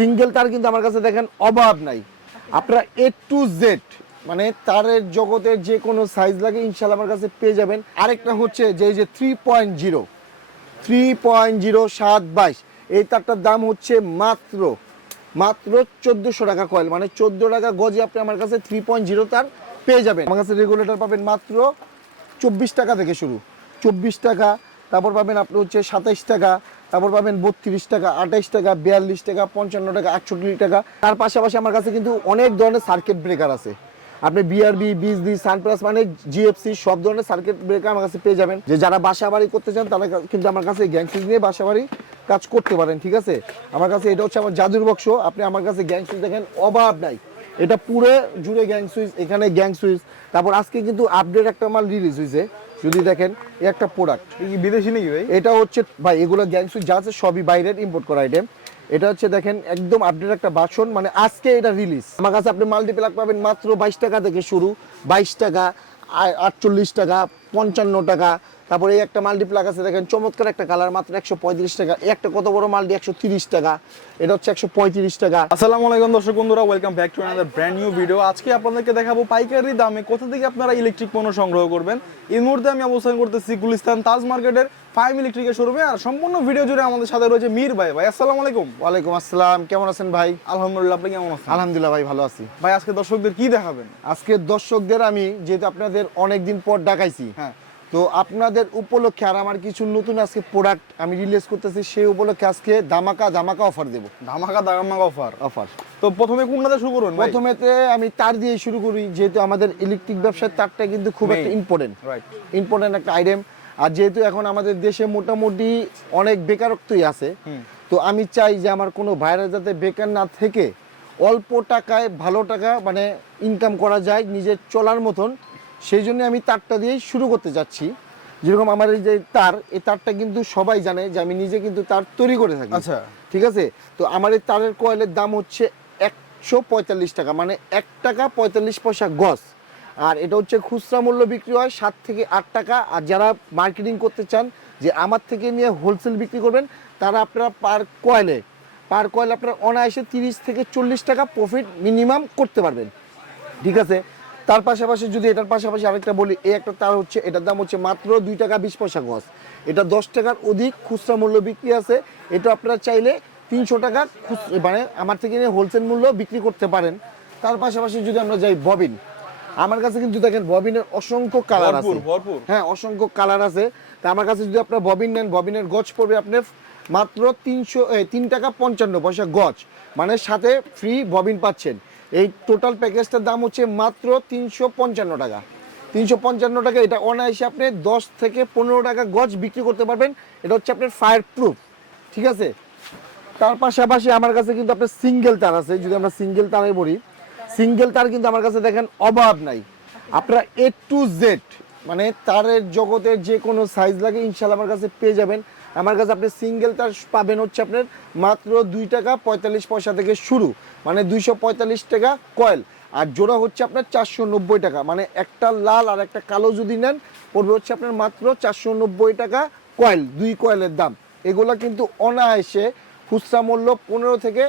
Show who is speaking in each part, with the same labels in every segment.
Speaker 1: Single তার কিন্তু আমার কাছে দেখেন অভাব নাই। আপনারা এ টু জেড মানে তারের জগতের যে কোনো সাইজ লাগে ইনশাল্লাহ আমার কাছে পেয়ে যাবেন। আরেকটা হচ্ছে যে যে three point zero three point zero সাত বাইশ এই তারটার দাম হচ্ছে মাত্র মাত্র চোদ্দোশো টাকা কয়েল মানে চোদ্দ টাকা গজে আপনি আমার কাছে থ্রি পয়েন্ট জিরো তার পেয়ে যাবেন। আমার কাছে রেগুলেটর পাবেন মাত্র চব্বিশ টাকা থেকে শুরু, চব্বিশ টাকা, তারপর পাবেন আপনি হচ্ছে সাতাইশ টাকা তারপর পাবেন বত্রিশ টাকা, আঠাইশ টাকা, বিয়াল্লিশ টাকা, পঞ্চান্ন টাকা, আটষট্টি টাকা। তার পাশাপাশি আমার কাছে কিন্তু অনেক ধরনের সার্কিট ব্রেকার আছে। আপনি বিআরবি বিজডি সানপ্লাস মানে জিএফসি সব ধরনের সার্কিট ব্রেকার আমার কাছে পেয়ে যাবেন। যে যারা বাসা বাড়ি করতে চান, তারা কিন্তু আমার কাছে গ্যাংসুইচ নিয়ে বাসা বাড়ি কাজ করতে পারেন, ঠিক আছে? আমার কাছে এটা হচ্ছে আমার জাদুর বক্স। আপনি আমার কাছে গ্যাংসুইচ দেখেন, অভাব নাই। এটা পুরো জুড়ে গ্যাং সুইচ এখানে গ্যাং সুইচ তারপর আজকে কিন্তু আপডেট একটা মাল রিলিজ হয়েছে। যদি দেখেন এই একটা প্রোডাক্ট
Speaker 2: এই বিদেশি নাকি ভাই?
Speaker 1: এটা হচ্ছে ভাই এগুলো গ্যাংসু যা আছে সবই বাইরের ইম্পোর্ট করা আইটেম এটা হচ্ছে দেখেন একদম আপডেট একটা বাসন মানে আজকে এটা রিলিজ আমার কাছে আপনি মাল্টিপ্লাক পাবেন মাত্র বাইশ টাকা থেকে শুরু বাইশ টাকা আটচল্লিশ টাকা পঞ্চান্ন টাকা তারপরে এই একটা মাল্টিপ্লাক আছে দেখেন চমৎকার একটা কালার মাত্র একশো পঁয়ত্রিশ টাকা। এই একটা কত বড় মাল্টি একশো তিরিশ টাকা। এটা হচ্ছে একশো পঁয়ত্রিশ টাকা।
Speaker 2: আসসালামু আলাইকুম দর্শক বন্ধুরা welcome back to another brand new video আজকে আপনাদেরকে দেখাবো পাইকারি দামে কোথা থেকে আপনারা ইলেকট্রিক পণ্য সংগ্রহ করবেন। এই মুহূর্তে আমি অবস্থান করতেছি গুলিস্তান তাজ মার্কেটের ফাইভ ইলেকট্রিকের শোরুমে আর সম্পূর্ণ ভিডিও জুড়ে আমাদের সাথে রয়েছে মীর ভাই। ভাই আসসালামু আলাইকুম।
Speaker 1: ওয়ালাইকুম আসসালাম। কেমন আছেন ভাই?
Speaker 2: আলহামদুলিল্লাহ আপনি কেমন আছেন?
Speaker 1: আলহামদুলিল্লাহ ভাই ভালো আছি।
Speaker 2: ভাই আজকে দর্শকদের কি দেখাবেন?
Speaker 1: আজকে দর্শকদের আমি যেহেতু আপনাদের অনেক দিন পর ডাকাইছি
Speaker 2: হ্যাঁ।
Speaker 1: তো আপনাদের উপলক্ষে আর আমার কিছু নতুন আজকে প্রোডাক্ট আমি রিলিজ করতেছি সেই উপলক্ষে আজকে ধামাকা ধামাকা অফার দেব।
Speaker 2: ধামাকা দামাকা অফার
Speaker 1: অফার
Speaker 2: তো প্রথমে কোনটাতে শুরু করুন
Speaker 1: প্রথমেতে আমি তার দিয়ে শুরু করি যেহেতু আমাদের ইলেকট্রিক ব্যবসার তারটা কিন্তু খুব একটা ইম্পর্টেন্ট
Speaker 2: রাইট
Speaker 1: ইম্পর্টেন্ট একটা আইটেম আর যেহেতু এখন আমাদের দেশে মোটামুটি অনেক বেকারত্বই আছে তো আমি চাই যে আমার কোনো ভাইরাস যাতে বেকার না থেকে অল্প টাকায় ভালো টাকা মানে ইনকাম করা যায় নিজের চলার মতন। সেই জন্য আমি তারটা দিয়েই শুরু করতে যাচ্ছি। যেরকম আমার এই যে তার এই তারটা কিন্তু সবাই জানে যে আমি নিজে কিন্তু তার তৈরি করে থাকি।
Speaker 2: আচ্ছা।
Speaker 1: ঠিক আছে? তো আমার এই তারের কয়েলের দাম হচ্ছে একশো পঁয়তাল্লিশ টাকা মানে এক টাকা পঁয়তাল্লিশ পয়সা গজ। আর এটা হচ্ছে খুচরা মূল্য বিক্রি হয় সাত থেকে আট টাকা। আর যারা মার্কেটিং করতে চান যে আমার থেকে নিয়ে হোলসেল বিক্রি করবেন তারা আপনারা পার কয়েলে পার কয়েল আপনার অনায়াসে তিরিশ থেকে চল্লিশ টাকা প্রফিট মিনিমাম করতে পারবেন। ঠিক আছে? তার পাশাপাশি যদি এটার পাশাপাশি আরেকটা বলি এই একটা তার হচ্ছে এটার দাম হচ্ছে মাত্র দুই টাকা বিশ পয়সা গজ। এটা দশ টাকার অধিক খুচরা মূল্য বিক্রি আছে। এটা আপনারা চাইলে তিনশো টাকা মানে আমার থেকে নিয়ে হোলসেল মূল্য বিক্রি করতে পারেন। তার পাশাপাশি যদি আমরা যাই ববিন আমার কাছে কিন্তু দেখেন ববিনের অসংখ্য কালার আছে। হ্যাঁ অসংখ্য কালার আছে। তা আমার কাছে যদি আপনার ববিন নেন ববিনের গজ পড়বে আপনার মাত্র তিনশো তিন টাকা পঞ্চান্ন পয়সা গজ। মানে সাথে ফ্রি ববিন পাচ্ছেন। এই টোটাল প্যাকেজটার দাম হচ্ছে মাত্র তিনশো পঞ্চান্ন টাকা। তিনশো পঞ্চান্ন টাকা, এটা অনায়াসে আপনি দশ থেকে পনেরো টাকা গজ বিক্রি করতে পারবেন। এটা হচ্ছে আপনার ফায়ার প্রুফ ঠিক আছে? তার পাশাপাশি আমার কাছে কিন্তু আপনার সিঙ্গেল তার আছে, যদি আমরা সিঙ্গেল তারে বলি সিঙ্গেল তার কিন্তু আমার কাছে দেখেন অভাব নাই। আপনারা এ টু জেড মানে তারের জগতের যে কোনো সাইজ লাগে ইনশাল্লাহ আমার কাছে পেয়ে যাবেন। আমার কাছে আপনি সিঙ্গেল তার পাবেন হচ্ছে আপনার মাত্র দুই টাকা পঁয়তাল্লিশ পয়সা থেকে শুরু মানে দুইশো পঁয়তাল্লিশ টাকা কয়েল আর জোড়া হচ্ছে আপনার চারশো নব্বই টাকা মানে একটা লাল আর একটা কালো যদি নেন পড়বে হচ্ছে আপনার মাত্র চারশো নব্বই টাকা কয়েল দুই কয়েলের দাম। এগুলো কিন্তু অনায়াসে খুচরা মূল্য পনেরো থেকে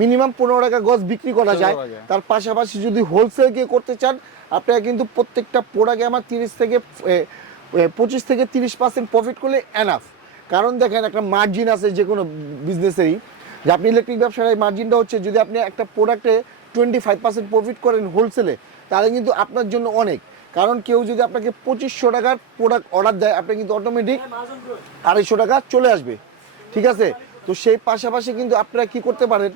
Speaker 1: মিনিমাম পনেরো টাকা গজ বিক্রি করা যায়। তার পাশাপাশি যদি হোলসেল গিয়ে করতে চান আপনারা কিন্তু প্রত্যেকটা প্রোডাক্টে আমার তিরিশ থেকে পঁচিশ থেকে তিরিশ পার্সেন্ট প্রফিট করলে এনাফ কারণ দেখেন একটা মার্জিন আছে যে কোনো বিজনেসেরই যে আপনি ইলেকট্রিক ব্যবসার এই মার্জিনটা হচ্ছে যদি আপনি একটা প্রোডাক্টে টোয়েন্টি ফাইভ পার্সেন্ট প্রফিট করেন হোলসেলে তাহলে কিন্তু আপনার জন্য অনেক। কারণ কেউ যদি আপনাকে পঁচিশশো টাকার প্রোডাক্ট অর্ডার দেয়, আপনি কিন্তু অটোমেটিক আড়াইশো টাকা চলে আসবে। ঠিক আছে? তো সেই পাশাপাশি কিন্তু আপনারা কি করতে পারেন?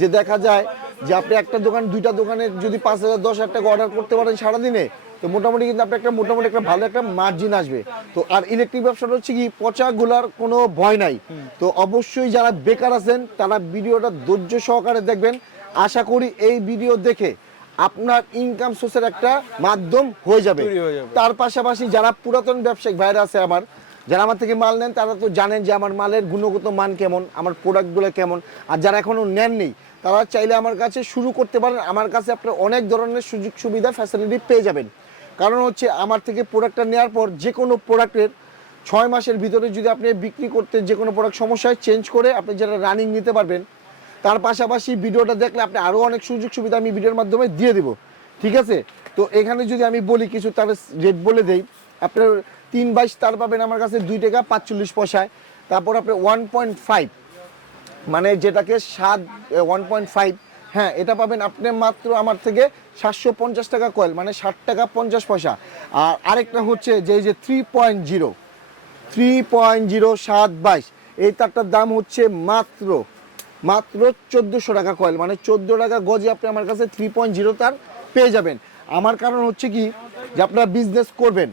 Speaker 1: যে দেখা যায় যে আপনি একটা দোকান, দুইটা দোকানে যদি পাঁচ হাজার, দশ হাজার টাকা অর্ডার করতে পারেন সারাদিনে তো মোটামুটি কিন্তু আপনি একটা মোটামুটি একটা ভালো একটা মার্জিন আসবে। তো আর ইলেকট্রিক ব্যবসাটা হচ্ছে কি পচা পচাগুলার কোনো ভয় নাই। তো অবশ্যই যারা বেকার আছেন তারা ভিডিওটা ধৈর্য সহকারে দেখবেন। আশা করি এই ভিডিও দেখে আপনার ইনকাম সোর্সের একটা মাধ্যম হয়ে যাবে।
Speaker 2: তৈরি
Speaker 1: পাশাপাশি যারা পুরাতন ব্যবসায়িক ভাইরা আছে আমার যারা আমার থেকে মাল নেন তারা তো জানেন যে আমার মালের গুণগত মান কেমন আমার প্রোডাক্টগুলো কেমন। আর যারা এখনও নেননি তারা চাইলে আমার কাছে শুরু করতে পারেন। আমার কাছে আপনার অনেক ধরনের সুযোগ সুবিধা ফ্যাসিলিটি পেয়ে যাবেন। কারণ হচ্ছে আমার থেকে প্রোডাক্টটা নেওয়ার পর যে কোনো প্রোডাক্টের ছয় মাসের ভিতরে যদি আপনি বিক্রি করতে যে কোনো প্রোডাক্ট সমস্যায় চেঞ্জ করে আপনি যারা রানিং নিতে পারবেন, তার পাশাপাশি ভিডিওটা দেখলে আপনি আরও অনেক সুযোগ সুবিধা আমি ভিডিওর মাধ্যমে দিয়ে দিব। ঠিক আছে? তো এখানে যদি আমি বলি কিছু তার রেট বলে দেই। আপনার তিন বাইশ তার পাবেন আমার কাছে দুই টাকা পাঁচচল্লিশ পয়সায়। তারপর আপনি ওয়ান পয়েন্ট ফাইভ মানে যেটাকে সাত ওয়ান পয়েন্ট ফাইভ হ্যাঁ এটা পাবেন আপনি মাত্র আমার থেকে সাতশো পঞ্চাশ টাকা কয়েল মানে ষাট টাকা পঞ্চাশ পয়সা। আর আরেকটা হচ্ছে যে যে three point zero three point zero সাত বাইশ এই তারটার দাম হচ্ছে মাত্র মাত্র চোদ্দোশো টাকা কয়েল মানে চোদ্দ টাকা গজে আপনি আমার কাছে থ্রি পয়েন্ট জিরো তার পেয়ে যাবেন। আমার কারণ হচ্ছে কি, যে আপনারা বিজনেস করবেন,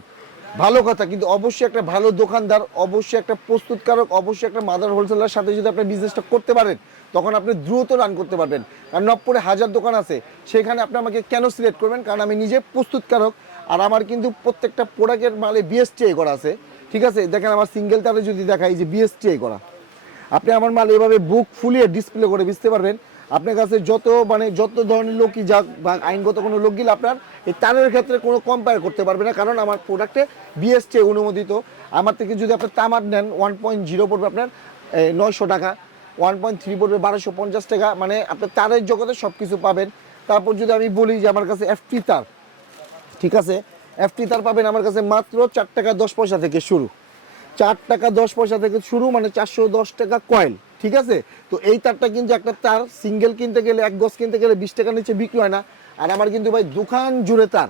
Speaker 1: ভালো কথা, কিন্তু অবশ্যই একটা ভালো দোকানদার, অবশ্যই একটা প্রস্তুতকারক, অবশ্যই একটা মাদার হোলসেলার সাথে যদি আপনি বিজনেসটা করতে পারেন তখন আপনি দ্রুত রান করতে পারবেন। কারণ নবপুরে হাজার দোকান আছে, সেখানে আপনি আমাকে কেন সিলেক্ট করবেন? কারণ আমি নিজে প্রস্তুতকারক আর আমার কিন্তু প্রত্যেকটা প্রোডাক্টের মালে বিএসটিআই করা আছে। ঠিক আছে? দেখেন আমার সিঙ্গেল তারে যদি দেখাই যে বিএসটিআই করা। আপনি আমার মাল এভাবে বুক ফুলিয়ে ডিসপ্লে করে বুঝতে পারবেন। আপনার কাছে যত মানে যত ধরনের লোকই যাক বা আইনগত কোনো লোক গেলে আপনার এই তারের ক্ষেত্রে কোনো কম্পেয়ার করতে পারবে না, কারণ আমার প্রোডাক্টে বিএসটি অনুমোদিত। আমার থেকে যদি আপনি তামার নেন ওয়ান পয়েন্ট জিরো পড়বে আপনার নয়শো টাকা। ওয়ান পয়েন্ট থ্রি পড়বে, বারোশো পঞ্চাশ টাকা। মানে আপনার তারের জগতে সব কিছু পাবেন। তারপর যদি আমি বলি যে আমার কাছে এফটি তার, ঠিক আছে? এফটি তার পাবেন আমার কাছে মাত্র চার টাকা দশ পয়সা থেকে শুরু। চার টাকা দশ পয়সা থেকে শুরু মানে চারশো দশ টাকা কয়েল ঠিক আছে? তো এই তারটা কিন্তু একটা তার সিঙ্গেল কিনতে গেলে, এক গজ কিনতে গেলে বিশ টাকার নিচে বিক্রি হয় না। আর আমার কিন্তু ভাই দোকান জুড়ে তার,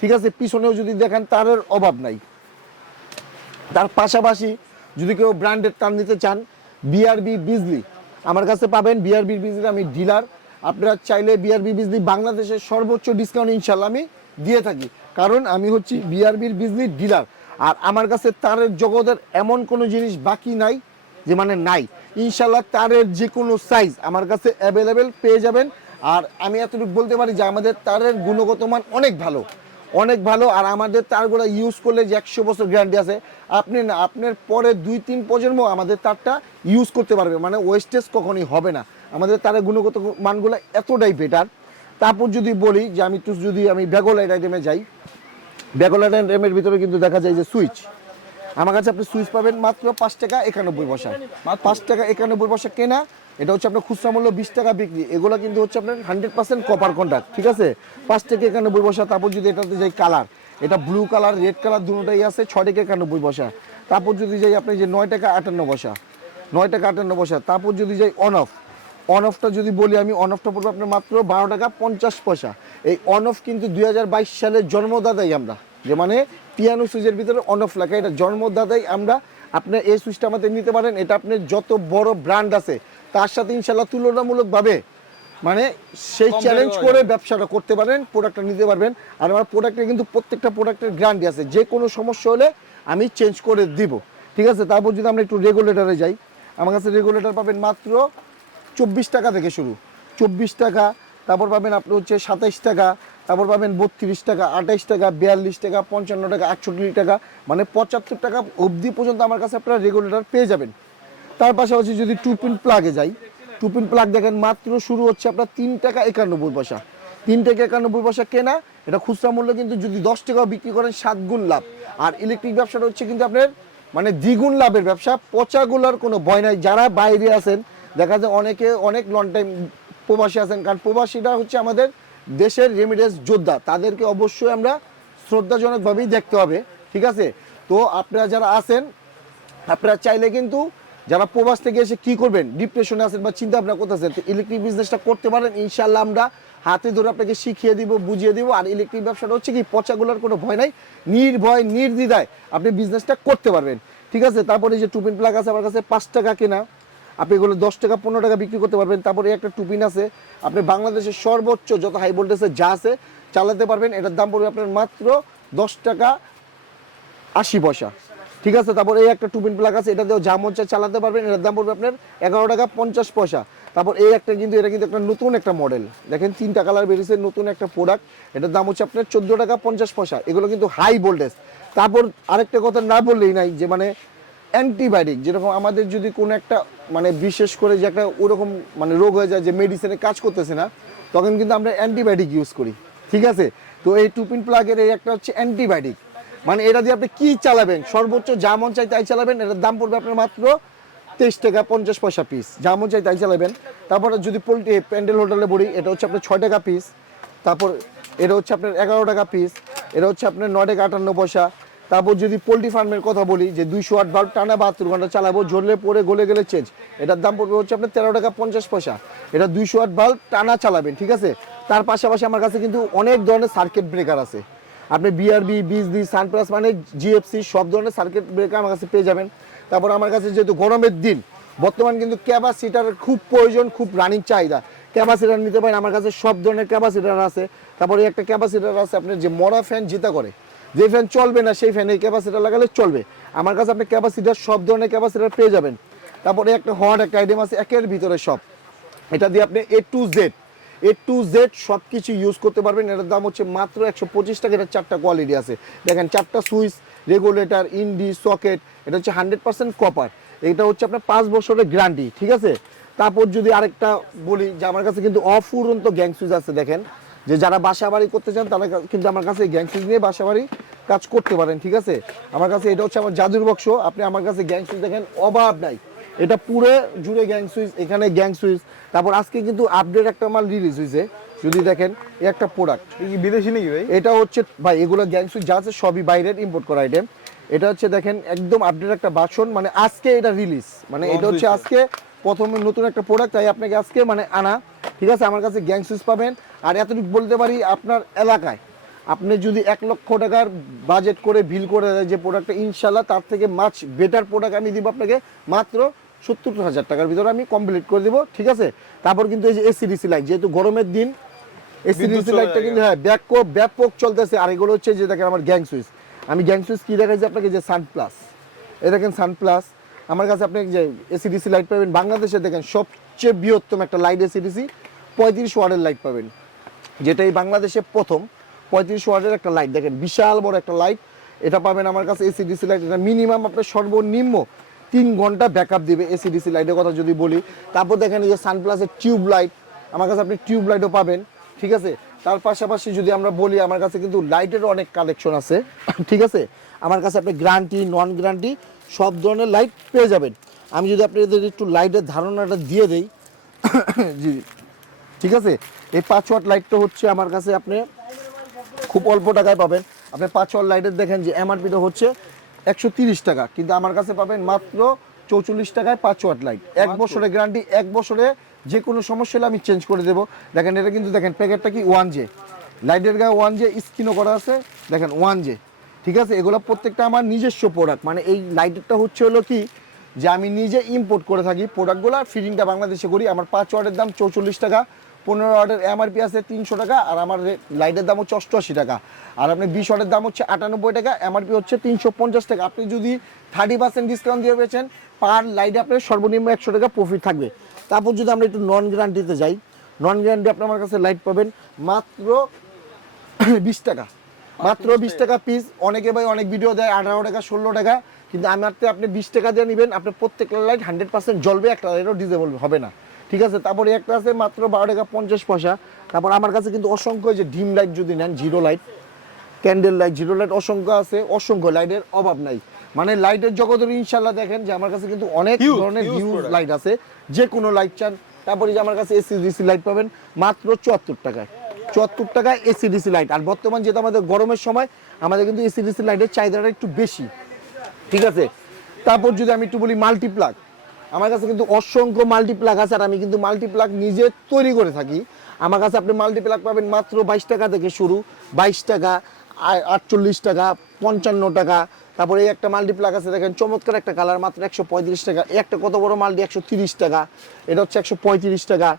Speaker 1: ঠিক আছে? পিছনেও যদি দেখেন তারের অভাব নাই। তার পাশাপাশি যদি কেউ ব্র্যান্ডেড তার নিতে চান বিআরবি বিজলি আমার কাছে পাবেন বিআরবি বিজলি আমি ডিলার আপনারা চাইলে বিআরবি বিজলি বাংলাদেশের সর্বোচ্চ ডিসকাউন্ট ইনশাল্লাহ আমি দিয়ে থাকি। কারণ আমি হচ্ছি বিআরবির বিজলির ডিলার আর আমার কাছে তারের জগতের এমন কোনো জিনিস বাকি নাই, যে মানে নাই। ইনশাল্লাহ তারের যে কোনো সাইজ আমার কাছে অ্যাভেলেবেল পেয়ে যাবেন। আর আমি এতটুকু বলতে পারি যে আমাদের তারের গুণগত মান অনেক ভালো। অনেক ভালো, আর আমাদের তারগুলো ইউজ করলে যে একশো বছর গ্যারান্টি আছে, আপনি না, আপনার পরে দুই তিন প্রজন্ম আমাদের তারটা ইউজ করতে পারবে মানে ওয়েস্টেজ কখনই হবে না। আমাদের তারের গুণগত মানগুলো এতটাই বেটার তারপর যদি বলি যে আমি যদি আমি ব্যাগোলাইট আইটেমে যাই ব্যাগোলাইট আইটেমের ভিতরে কিন্তু দেখা যায় যে সুইচ আমার কাছে আপনি সুইচ পাবেন মাত্র পাঁচ টাকা একানব্বই পয়সা। পাঁচ টাকা একানব্বই পয়সা কেনা, এটা হচ্ছে আপনার খুচরা মূল্য বিশ টাকা বিক্রি। এগুলো কিন্তু হচ্ছে আপনার হান্ড্রেড পার্সেন্ট কপার কন্ট্যাক্ট ঠিক আছে? পাঁচ টাকা একানব্বই পয়সা, তারপর যদি এটাতে যাই কালার এটা ব্লু কালার রেড কালার দুটোটাই আছে, ছয় টাকা একানব্বই পয়সা। তারপর যদি যাই আপনি যে নয় টাকা আটান্ন পয়সা, নয় টাকা আটান্ন পয়সা, তারপর যদি যাই অন অফ অন অফটা যদি বলি আমি অন অফটা পড়বে আপনার মাত্র বারো টাকা পঞ্চাশ পয়সা। এই অন অফ কিন্তু দুই হাজার বাইশ সালের জন্মদাতাই আমরা। যে মানে পিয়ানো সুইচের ভিতরে অন অফ লেখা এটা জন্মদাতাই আমরা আপনার এই সুইচটা আমাদের নিতে পারেন এটা আপনার যত বড় ব্র্যান্ড আছে তার সাথে ইনশাল্লাহ তুলনামূলকভাবে মানে সেই চ্যালেঞ্জ
Speaker 2: করে
Speaker 1: ব্যবসাটা করতে পারেন প্রোডাক্টটা নিতে পারবেন। আর আমার প্রোডাক্টে কিন্তু প্রত্যেকটা প্রোডাক্টের গ্যারান্টি আছে যে কোনো সমস্যা হলে আমি চেঞ্জ করে দিব। ঠিক আছে? তারপর যদি আমরা একটু রেগুলেটরে যাই আমার কাছে রেগুলেটর পাবেন মাত্র চব্বিশ টাকা থেকে শুরু। চব্বিশ টাকা তারপর পাবেন আপনি হচ্ছে সাতাইশ টাকা তারপর পাবেন বত্রিশ টাকা, আঠাইশ টাকা, বিয়াল্লিশ টাকা, পঞ্চান্ন টাকা, আটষট্টি টাকা মানে পঁচাত্তর টাকা অবধি পর্যন্ত আমার কাছে আপনারা রেগুলেটর পেয়ে যাবেন। তার পাশাপাশি যদি টু পিন প্লাগে যাই টু পিন প্লাগ দেখেন মাত্র শুরু হচ্ছে আপনার তিন টাকা একানব্বই পয়সা। তিন টাকা একানব্বই পয়সা কেনা, এটা খুচরা মূল্য কিন্তু যদি দশ টাকাও বিক্রি করেন সাত গুণ লাভ। আর ইলেকট্রিক ব্যবসাটা হচ্ছে কিন্তু আপনার মানে দ্বিগুণ লাভের ব্যবসা পচাগুলোর কোনো ভয় নাই। যারা বাইরে আছেন, দেখা যায় অনেকে অনেক লং টাইম প্রবাসী আছেন, কারণ প্রবাসীরা হচ্ছে আমাদের দেশের রেমিডেন্স যোদ্ধা, তাদেরকে অবশ্যই আমরা শ্রদ্ধাজনকভাবেই দেখতে হবে, ঠিক আছে? তো আপনারা যারা আছেন, আপনারা চাইলে কিন্তু যারা প্রবাস থেকে এসে কি করবেন ডিপ্রেশনে আছেন বা চিন্তা ভাবনা করতেছেন তো ইলেকট্রিক বিজনেসটা করতে পারেন ইনশাল্লাহ আমরা হাতে ধরে আপনাকে শিখিয়ে দিব, বুঝিয়ে দিব, আর ইলেকট্রিক ব্যবসাটা হচ্ছে কি, পচাগুলোর কোনো ভয় নাই, নির্ভয়, নির্দ্বিধায় আপনি বিজনেসটা করতে পারবেন, ঠিক আছে? তারপরে যে টুপিন প্লাগ আছে, আমার কাছে পাঁচ টাকা কেনা আপনি এগুলো দশ টাকা, পনেরো টাকা বিক্রি করতে পারবেন। তারপরে একটা টুপিন আছে। আপনি বাংলাদেশের সর্বোচ্চ যত হাই ভোল্টেজের যা আছে চালাতে পারবেন। এটার দাম পড়বে আপনার মাত্র দশ টাকা আশি পয়সা। ঠিক আছে? তারপর এই একটা টুপিন প্লাগ আছে। এটা দিয়েও যা চায় চালাতে পারবেন। এটার দাম পড়বে আপনার এগারো টাকা পঞ্চাশ পয়সা। তারপর এই একটা কিন্তু, এটা কিন্তু একটা নতুন একটা মডেল দেখেন, তিনটা কালার বেরিয়েছে, নতুন একটা প্রোডাক্ট এটার দাম হচ্ছে আপনার চোদ্দ টাকা পঞ্চাশ পয়সা। এগুলো কিন্তু হাই ভোল্টেজ তারপর আরেকটা কথা না বললেই নাই যে মানে অ্যান্টিবায়োটিক, যেরকম আমাদের যদি কোনো একটা মানে বিশেষ করে যে একটা ওরকম মানে রোগ হয়ে যায় যে মেডিসিনে কাজ করতেছে না, তখন কিন্তু আমরা অ্যান্টিবায়োটিক ইউজ করি। ঠিক আছে? তো এই টুপিন প্লাগের এই একটা হচ্ছে অ্যান্টিবায়োটিক। মানে এটা দিয়ে আপনি কি চালাবেন? সর্বোচ্চ যা মন চাই তাই চালাবেন, এটার দাম পড়বে আপনার মাত্র তেইশ টাকা পঞ্চাশ পয়সা পিস যেমন চাই তাই চালাবেন। তারপরে যদি পোলট্রি প্যান্ডেল হোটেলে বলি, এটা হচ্ছে আপনার ছয় টাকা পিস তারপর এটা হচ্ছে আপনার এগারো টাকা পিস এটা হচ্ছে আপনার নয় টাকা আটান্ন পয়সা। তারপর যদি পোলট্রি ফার্মের কথা বলি, যে দুইশো আট বাল্ব টানা বাহাত্তর ঘণ্টা চালাবো জ্বললে পরে গলে গেলে চেঞ্জ। এটার দাম পড়বে হচ্ছে আপনার তেরো টাকা পঞ্চাশ পয়সা। এটা দুইশো আট বাল্ব টানা চালাবেন, ঠিক আছে? তার পাশাপাশি আমার কাছে কিন্তু অনেক ধরনের সার্কিট ব্রেকার আছে। আপনি বিআরবি বিজলি সানপ্লাস মানে জিএফসি সব ধরনের সার্কিট ব্রেকার আমার কাছে পেয়ে যাবেন। তারপর আমার কাছে যেহেতু গরমের দিন, বর্তমান কিন্তু ক্যাপাসিটারের খুব প্রয়োজন, খুব রানিং চাহিদা। ক্যাপাসিটার নিতে পারেন, আমার কাছে সব ধরনের ক্যাপাসিটার আছে। তারপরে একটা ক্যাপাসিটার আছে, আপনার যে মরা ফ্যান যেটা করে যে ফ্যান চলবে না, সেই ফ্যানে ক্যাপাসিটার লাগালে চলবে। আমার কাছে আপনি ক্যাপাসিটার সব ধরনের ক্যাপাসিটার পেয়ে যাবেন। তারপরে একটা হট একটা আইটেম আছে, একের ভিতরে সব। এটা দিয়ে আপনি A to Z A to Z সব কিছু ইউজ করতে পারবেন। এটার দাম হচ্ছে মাত্র একশো পঁচিশ টাকা। এটার চারটা কোয়ালিটি আছে। দেখেন, চারটা সুইচ রেগুলেটর ইন্ডি সকেট এটা হচ্ছে হান্ড্রেড পার্সেন্ট কপার এটা হচ্ছে আপনার পাঁচ বছরের গ্যারান্টি ঠিক আছে? তারপর যদি আরেকটা বলি, যে আমার কাছে কিন্তু অফুরন্ত গ্যাং সুইচ আছে, দেখেন। যে যারা বাসা বাড়ি করতে চান তারা কিন্তু আমার কাছে গ্যাং সুইচ নিয়ে বাসা বাড়ি কাজ করতে পারেন ঠিক আছে? আমার কাছে এটা হচ্ছে আমার জাদুর বক্স। আপনি আমার কাছে গ্যাং সুইচ দেখেন অভাব নাই। এটা পুরো জুড়ে গ্যাং সুইচ এখানে গ্যাং সুইচ তারপর আজকে কিন্তু আপডেট একটা মাল রিলিজ হয়েছে। যদি দেখেন এই একটা প্রোডাক্ট
Speaker 2: বিদেশি নাকি ভাই?
Speaker 1: এটা হচ্ছে ভাই এগুলো গ্যাং সুইচ যা আছে সবই বাইরের ইম্পোর্ট করা আইটেম এটা হচ্ছে দেখেন একদম আপডেট একটা বাসন মানে আজকে এটা রিলিজ মানে এটা হচ্ছে আজকে প্রথমে নতুন একটা প্রোডাক্ট তাই আপনাকে আজকে মানে আনা। ঠিক আছে? আমার কাছে গ্যাং সুইচ পাবেন। আর এতটুকু বলতে পারি আপনার এলাকায়। আপনি যদি এক লক্ষ টাকার বাজেট করে বিল করে দেয় যে প্রোডাক্টটা ইনশাল্লাহ তার থেকে মাছ বেটার প্রোডাক্ট আমি দিব আপনাকে মাত্র সত্তর হাজার টাকার ভিতরে আমি কমপ্লিট করে দেবো ঠিক আছে? তারপর কিন্তু এই যে এসিডিসি লাইট যেহেতু গরমের দিন এসিডিসি লাইটটা কিন্তু হ্যাঁ ব্যাপক ব্যাপক চলতেছে। আর এগুলো হচ্ছে যে দেখেন আমার গ্যাং সুইচ আমি গ্যাং সুইচ কি দেখাচ্ছি আপনাকে যে সান প্লাস এ দেখেন সান প্লাস আমার কাছে আপনি যে এসিডিসি লাইট পাবেন। বাংলাদেশে দেখেন সবচেয়ে বৃহত্তম একটা লাইট এসিডিসি পঁয়ত্রিশ ওয়ার্ডের লাইট পাবেন। যেটা এই বাংলাদেশে প্রথম, পঁয়ত্রিশ ওয়ার্ডের একটা লাইট দেখেন, বিশাল বড় একটা লাইট এটা পাবেন আমার কাছে এসিডিসি লাইট এটা মিনিমাম আপনার সর্বনিম্ন তিন ঘণ্টা ব্যাকআপ দিবে এসিডিসি লাইটের কথা যদি বলি। তারপর দেখেন এই যে সানপ্লাসের টিউব লাইট আমার কাছে আপনি টিউব লাইটও পাবেন, ঠিক আছে? তার পাশাপাশি যদি আমরা বলি, আমার কাছে কিন্তু লাইটেরও অনেক কালেকশন আছে, ঠিক আছে? আমার কাছে আপনি গ্রান্টি নন গ্রান্টি সব ধরনের লাইট পেয়ে যাবেন। আমি যদি আপনাদের একটু লাইটের ধারণাটা দিয়ে দেই, জি ঠিক আছে? এই পাঁচ ওয়াট লাইটটা হচ্ছে আমার কাছে আপনি খুব অল্প টাকায় পাবেন। আপনি পাঁচ ওয়াট লাইটের দেখেন যে এমআরপিটা হচ্ছে একশো তিরিশ টাকা কিন্তু আমার কাছে পাবেন মাত্র চৌচল্লিশ টাকায় পাঁচ ওয়াট লাইট এক বছরের গ্যারান্টি এক বছরে যে কোনো সমস্যা হলে আমি চেঞ্জ করে দেবো। দেখেন এটা কিন্তু দেখেন প্যাকেটটা কি ওয়ান জে লাইটের গায়ে ওয়ান জে স্ক্রিনও করা আছে দেখেন ওয়ান জে ঠিক আছে? এগুলো প্রত্যেকটা আমার নিজস্ব প্রোডাক্ট মানে এই লাইটেরটা হচ্ছে হলো কি? যে আমি নিজে ইম্পোর্ট করে থাকি প্রোডাক্টগুলো আর ফিটিংটা বাংলাদেশে করি। আমার পাঁচ ওয়াটের দাম চৌচল্লিশ টাকা। পনেরো ওয়াটের এমআরপি আছে তিনশো টাকা, আর আমার লাইটের দাম হচ্ছে অষ্টআশি টাকা। আর আপনি বিশ ওয়াটের দাম হচ্ছে আটানব্বই টাকা এমআরপি হচ্ছে তিনশো পঞ্চাশ টাকা। আপনি যদি থার্টি পার্সেন্ট ডিসকাউন্ট দিয়ে পেয়েছেন পার লাইটে আপনার সর্বনিম্ন একশো টাকা প্রফিট থাকবে। তারপর যদি আমরা একটু নন গ্যারান্টিতে যাই নন গ্যারান্টি আপনি আমার কাছে লাইট পাবেন মাত্র বিশ টাকা। মাত্র বিশ টাকা পিস অনেকে ভাই অনেক ভিডিও দেয়, আঠারো টাকা, ষোলো টাকা, কিন্তু আমার আপনি বিশ টাকা দিয়ে নেবেন আপনি প্রত্যেকটা লাইট হান্ড্রেড পার্সেন্ট জ্বলবে, একটা লাইটও ডিজেবল হবে না। ঠিক আছে? তারপরে একটা আছে মাত্র বারো টাকা পঞ্চাশ পয়সা। তারপর আমার কাছে কিন্তু অসংখ্য যে ডিম লাইট যদি নেন zero light candle light zero light অসংখ্য আছে অসংখ্য লাইটের অভাব নাই। মানে লাইটের জগতের ইনশাল্লাহ দেখেন যে আমার কাছে কিন্তু অনেক ধরনের হিউজ লাইট আছে। যে কোনো লাইট চান। তারপরে যে আমার কাছে এসি ডিসি লাইট পাবেন মাত্র চুয়াত্তর টাকায়। চুয়াত্তর টাকায় এসি ডিসি লাইট আর বর্তমান যেহেতু আমাদের গরমের সময় আমাদের কিন্তু এসি ডিসি লাইটের চাহিদাটা একটু বেশি। ঠিক আছে? তারপর যদি আমি একটু বলি মাল্টিপ্লাগ আমার কাছে কিন্তু অসংখ্য মাল্টিপ্লাগ আছে আর আমি কিন্তু মাল্টিপ্লাগ নিজে তৈরি করে থাকি। আমার কাছে আপনি মাল্টিপ্লাগ পাবেন মাত্র বাইশ টাকা থেকে শুরু। বাইশ টাকা আটচল্লিশ টাকা, পঞ্চান্ন টাকা। তারপরে এই একটা মাল্টিপ্লাগ আছে, দেখেন চমৎকার একটা কালার মাত্র একশো পঁয়ত্রিশ টাকা। একটা কত বড় মাল্টি একশো তিরিশ টাকা। এটা হচ্ছে একশো পঁয়ত্রিশ টাকা।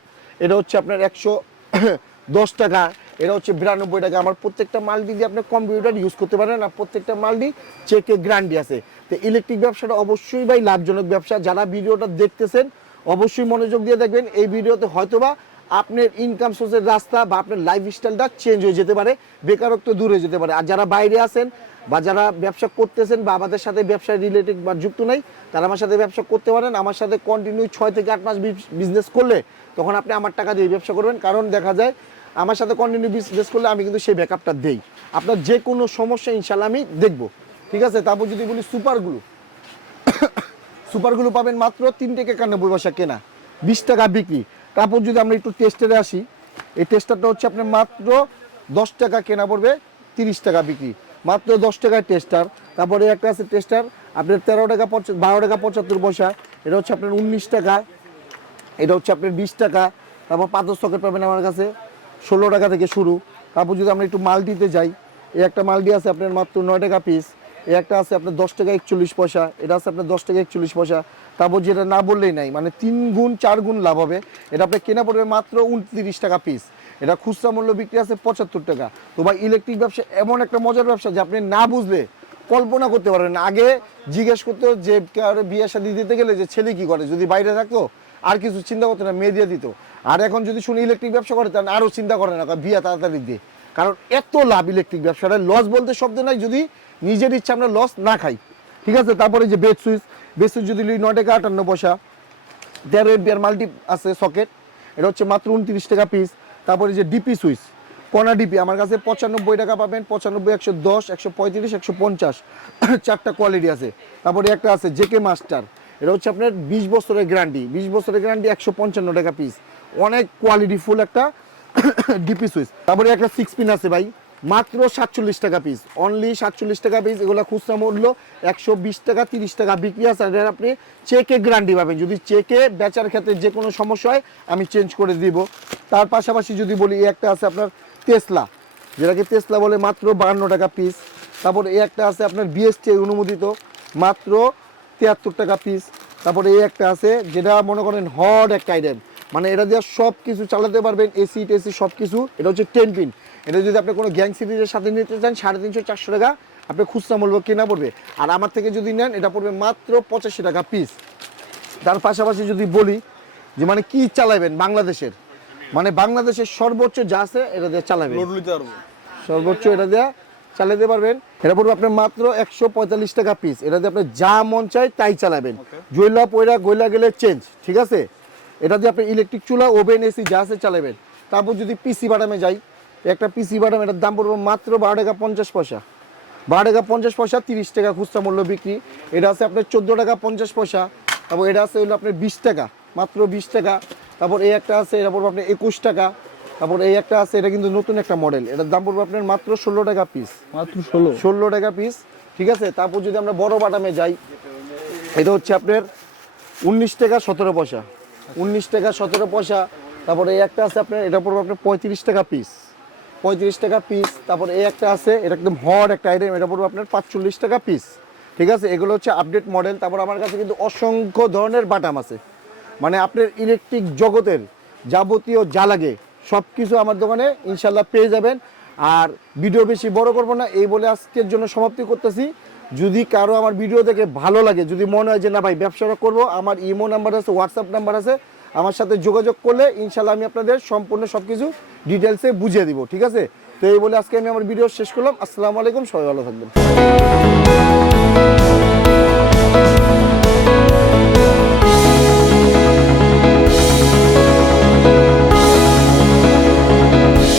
Speaker 1: এটা হচ্ছে আপনার একশো দশ টাকা। এটা হচ্ছে বিরানব্বই টাকা। আমার প্রত্যেকটা মাল্টি দিয়ে আপনি কম্পিউটার ইউজ করতে পারেন আর প্রত্যেকটা মাল্টি চেকে গ্যারান্টি আছে। তো ইলেকট্রিক ব্যবসাটা অবশ্যই ভাই লাভজনক ব্যবসা। যারা ভিডিওটা দেখতেছেন, অবশ্যই মনোযোগ দিয়ে দেখবেন, এই ভিডিওতে হয়তোবা আপনার ইনকাম সোর্সের রাস্তা বা আপনার লাইফ স্টাইলটা চেঞ্জ হয়ে যেতে পারে, বেকারত্ব দূর হয়ে যেতে পারে। আর যারা বাইরে আছেন বা যারা ব্যবসা করতেছেন বা আমাদের সাথে ব্যবসায় রিলেটেড বা যুক্ত নাই, তারা আমার সাথে ব্যবসা করতে পারেন। আমার সাথে কন্টিনিউ ছয় থেকে আট মাস বিজনেস করলে তখন আপনি আমার টাকা দিয়ে ব্যবসা করবেন। কারণ দেখা যায়, আমার সাথে কন্টিনিউ বিজনেস করলে আমি কিন্তু সেই ব্যাকআপটা দেই। আপনার যে কোনো সমস্যা ইনশাল্লাহ আমি দেখব। ঠিক আছে? তারপর যদি বলি সুপারগুলো। সুপারগুলো পাবেন মাত্র তিন থেকে একানব্বই পয়সা কেনা। বিশ টাকা বিক্রি। তারপর যদি আমরা একটু টেস্টারে আসি, এই টেস্টারটা হচ্ছে আপনার মাত্র দশ টাকা কেনা পড়বে, তিরিশ টাকা বিক্রি। মাত্র দশ টাকায় টেস্টার তারপরে একটা আছে টেস্টার আপনার তেরো টাকা পঁচা- বারো টাকা পঁচাত্তর পয়সা। এটা হচ্ছে আপনার উনিশ টাকা। এটা হচ্ছে আপনার বিশ টাকা। তারপর পাথর সকেট পাবেন আমার কাছে ষোলো টাকা থেকে শুরু। তারপর যদি আমরা একটু মাল্টিতে যাই, এই একটা মাল্টি আছে আপনার মাত্র নয় টাকা পিস একটা আছে আপনার দশ টাকা একচল্লিশ পয়সা, এটা আছে আপনার দশ টাকা একচল্লিশ পয়সা। তারপর যেটা না বললেই নাই মানে তিন গুণ, চার গুণ লাভ হবে। এটা আপনার কেনা পড়বে মাত্র উনত্রিশ টাকা পিস এটা খুচরা মূল্য বিক্রি আছে পঁচাত্তর টাকা। তো ভাই ইলেকট্রিক ব্যবসা এমন একটা মজার ব্যবসা যে আপনি না বুঝলে কল্পনা করতে পারবেন না। আগে জিজ্ঞেস করতো যে বিয়ে শাদি দিতে গেলে যে ছেলে কি করে? যদি বাইরে থাকতো, আর কিছু চিন্তা করতো না, মেয়ে দিয়ে দিত। আর এখন যদি শুনি ইলেকট্রিক ব্যবসা করে, তাহলে আরও চিন্তা করে না বিয়ে তাড়াতাড়ি দিয়ে কারণ এত লাভ ইলেকট্রিক ব্যবসাটা। লস বলতে শব্দ নাই, যদি নিজের ইচ্ছা আমরা লস না খাই। ঠিক আছে? তারপরে যে বেড সুইচ বেড সুইচ যদি নয় টাকা আটান্ন পয়সা, তেরো এমপিআর মাল্টি আছে সকেট এটা হচ্ছে মাত্র উনত্রিশ টাকা পিস তারপরে যে ডিপি সুইচ কনা ডিপি আমার কাছে পঁচানব্বই টাকা পাবেন, পঁচানব্বই, একশো দশ, একশো পঁয়ত্রিশ, একশো পঞ্চাশ। চারটা কোয়ালিটি আছে। তারপরে একটা আছে জেকে মাস্টার এটা হচ্ছে আপনার বিশ বছরের গ্যারান্টি বিশ বছরের গ্যারান্টি একশো পঞ্চান্ন টাকা পিস অনেক কোয়ালিটি ফুল একটা ডিপি সুইচ তারপরে একটা সিক্স পিন আছে ভাই। মাত্র সাতচল্লিশ টাকা পিস অনলি সাতচল্লিশ টাকা পিস এগুলো খুচরা মূল্য একশো বিশ টাকা, তিরিশ টাকা বিক্রি আছে। এটা আপনি চেকে গ্যারান্টি পাবেন। যদি চেকে বেচার ক্ষেত্রে যে কোনো সমস্যা হয়, আমি চেঞ্জ করে দিব। তার পাশাপাশি যদি বলি একটা আছে আপনার তেসলা যেটাকে তেসলা বলে মাত্র বাহান্ন টাকা পিস তারপর এই একটা আছে আপনার বিএসটি অনুমোদিত, মাত্র তিয়াত্তর টাকা পিস তারপরে এই একটা আছে যেটা মনে করেন হট একটা আইটেম মানে এটা দিয়ে সব কিছু চালাতে পারবেন এসি টেসি সব কিছু এটা হচ্ছে টেন পিন এটা যদি আপনি কোনো গ্যাং সিরিজের সাথে নিতে চান সাড়ে তিনশো চারশো টাকা আপনি খুচরা মূল্য কেনা পড়বে। আর আমার থেকে যদি নেন এটা পড়বে মাত্র পঁচাশি টাকা পিস তার পাশাপাশি যদি বলি যে মানে কি চালাবেন বাংলাদেশের? মানে বাংলাদেশের সর্বোচ্চ যা আছে এটা দিয়ে চালাবেন। সর্বোচ্চ এটা দিয়ে চালাতে পারবেন। এটা পড়বে আপনার মাত্র একশো পঁয়তাল্লিশ টাকা পিস এটা দিয়ে আপনার যা মন চায় তাই চালাবেন। জৈলা পয়লা গইলা গেলে চেঞ্জ ঠিক আছে? এটা দিয়ে আপনি ইলেকট্রিক চুলা ওভেন এসি যা আছে চালাবেন। তারপর যদি পিসি বাটামে যাই একটা পিসি বাটাম এটার দাম পড়বে মাত্র বারো টাকা পঞ্চাশ পয়সা। বারো টাকা পঞ্চাশ পয়সা তিরিশ টাকা খুচরা মূল্য বিক্রি। এটা আছে আপনার চোদ্দ টাকা পঞ্চাশ পয়সা তারপর এটা আছে হলো আপনার বিশ টাকা মাত্র বিশ টাকা। তারপর এই একটা আছে এটা পড়বে আপনার একুশ টাকা। তারপর এই একটা আছে এটা কিন্তু নতুন একটা মডেল এটার দাম পড়বে আপনার মাত্র ষোলো টাকা পিস
Speaker 2: মাত্র ষোলো।
Speaker 1: ষোলো টাকা পিস ঠিক আছে? তারপর যদি আমরা বড় বাটামে যাই এটা হচ্ছে আপনার উনিশ টাকা সতেরো পয়সা। উনিশ টাকা সতেরো পয়সা তারপরে এই একটা আছে আপনার এটা পড়বে আপনার পঁয়ত্রিশ টাকা পিস পঁয়ত্রিশ টাকা পিস তারপর এই একটা আছে, এটা একদম হট একটা আইটেম এটা পড়বে আপনার পাঁচচল্লিশ টাকা পিস ঠিক আছে? এগুলো হচ্ছে আপডেট মডেল তারপর আমার কাছে কিন্তু অসংখ্য ধরনের বাটাম আছে। মানে আপনার ইলেকট্রিক জগতের যাবতীয় যা লাগে সব কিছু আমার দোকানে ইনশাল্লাহ পেয়ে যাবেন। আর ভিডিও বেশি বড় করব না, এই বলে আজকের জন্য সমাপ্তি করতেছি। যদি কারও আমার ভিডিও দেখে ভালো লাগে, যদি মনে হয় যে না ভাই, ব্যবসাটা করব, আমার ইমো নাম্বার আছে হোয়াটসঅ্যাপ নাম্বার আছে আমার সাথে যোগাযোগ করলে ইনশাল্লাহ আমি আপনাদের সম্পূর্ণ সব কিছু ডিটেলসে বুঝিয়ে দিব, ঠিক আছে? তো এই বলে আজকে আমি আমার ভিডিও শেষ করলাম। আসসালামু আলাইকুম, সবাই ভালো থাকবেন।